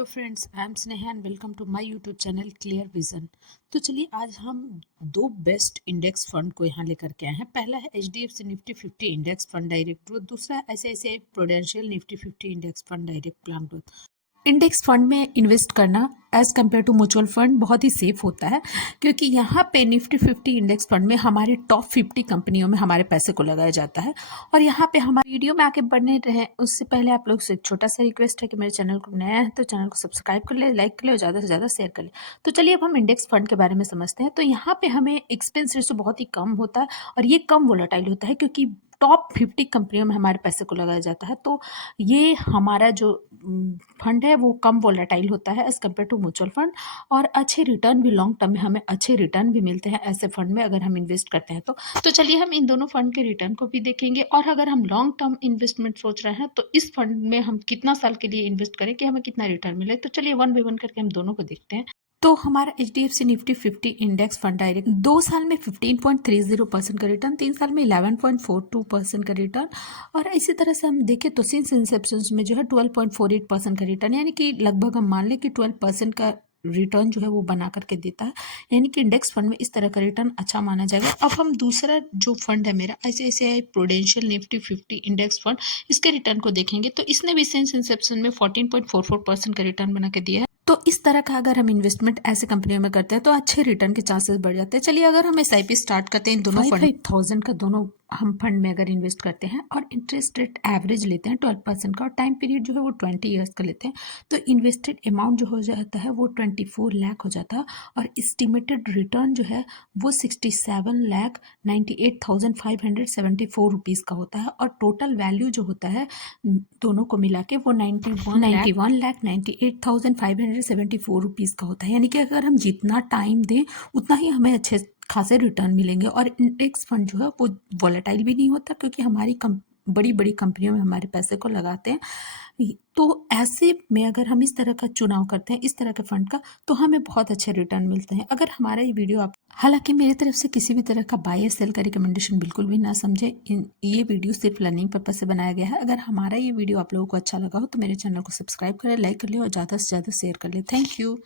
Hello friends, I am Sneha and welcome to my YouTube channel clear vision. तो चलिए आज हम दो बेस्ट इंडेक्स फंड को यहाँ लेकर के आए हैं। पहला है HDFC Nifty 50 index fund direct growth, दूसरा है ICICI Prudential Nifty 50 index fund direct plan growth. Index fund में इन्वेस्ट करना as compare to mutual fund बहुत ही सेफ होता है, क्योंकि यहाँ पे निफ्टी 50 इंडेक्स फंड में हमारी टॉप 50 कंपनियों में हमारे पैसे को लगाया जाता है। और यहाँ पे हमारे वीडियो में आगे बढ़ने रहे उससे पहले आप लोग से एक छोटा सा रिक्वेस्ट है कि मेरे चैनल को नया है तो चैनल को सब्सक्राइब कर ले, लाइक कर ले और ज़्यादा से ज़्यादा शेयर कर ले। तो चलिए अब हम इंडेक्स फंड के बारे में समझते हैं। तो यहाँ पे हमें एक्सपेंस रेशो बहुत ही कम होता है और ये कम वोलेटाइल होता है, क्योंकि टॉप 50 कंपनियों में हमारे पैसे को लगाया जाता है। तो ये हमारा जो फंड है वो कम वोलेटाइल होता है as compare to mutual fund, और अच्छे रिटर्न भी लॉन्ग टर्म में हमें अच्छे रिटर्न भी मिलते हैं ऐसे फंड में अगर हम इन्वेस्ट करते हैं तो चलिए हम इन दोनों फंड के रिटर्न को भी देखेंगे। और अगर हम लॉन्ग टर्म इन्वेस्टमेंट सोच रहे हैं तो इस फंड में हम कितना साल के लिए इन्वेस्ट करें कि हमें कितना रिटर्न मिले। तो चलिए वन बाय वन करके हम दोनों को देखते हैं। तो हमारा HDFC Nifty 50 index fund direct 2 साल में 15.30% का रिटर्न, 3 साल में 11.42% का रिटर्न, और इसी तरह से हम देखें तो सिंस इंसेप्शन में जो है 12.48% का रिटर्न, यानी कि लगभग हम मान लें कि 12% का रिटर्न जो है वो बना करके देता है। यानी कि इंडेक्स फंड में इस तरह का रिटर्न अच्छा माना जाएगा। अब हम दूसरा जो फंड है मेरा ICICI Prudential Nifty 50 index fund, इसके रिटर्न को देखेंगे तो इसने भी सिंस इंसेप्शन में 14.44% का रिटर्न बना के दिया है। तो इस तरह का अगर हम इन्वेस्टमेंट ऐसे कंपनियों में करते हैं तो अच्छे रिटर्न के चांसेस बढ़ जाते हैं। चलिए अगर हम एसआईपी स्टार्ट करते हैं इन दोनों फंड 5000 का दोनों हम फंड में अगर इन्वेस्ट करते हैं और इंटरेस्ट रेट एवरेज लेते हैं 12% का और टाइम पीरियड जो है वो 20 ईयर्स का लेते हैं, तो इन्वेस्टेड अमाउंट जो हो जाता है वो 24 लाख हो जाता है और एस्टिमेटेड रिटर्न जो है वो 67,98,574 रुपीज़ का होता है, और टोटल वैल्यू जो होता है दोनों को मिला के वो 91,98,574 रुपीज़ का होता है। यानी कि अगर हम जितना टाइम दें उतना ही हमें अच्छे खासे रिटर्न मिलेंगे। और इंडेक्स फंड जो है वो वॉलेटाइल भी नहीं होता, क्योंकि हमारी बड़ी बड़ी कंपनियों में हमारे पैसे को लगाते हैं। तो ऐसे में अगर हम इस तरह का चुनाव करते हैं इस तरह के फंड का, तो हमें बहुत अच्छे रिटर्न मिलते हैं। अगर हमारा ये वीडियो आप, हालांकि मेरी तरफ से किसी भी तरह का बाय या सेल का रिकमेंडेशन बिल्कुल भी ना समझे, ये वीडियो सिर्फ लर्निंग पर्पज से बनाया गया है। अगर हमारा ये वीडियो आप लोगों को अच्छा लगा हो तो मेरे चैनल को सब्सक्राइब करें, लाइक कर ले और ज़्यादा से ज़्यादा शेयर कर ले। Thank you.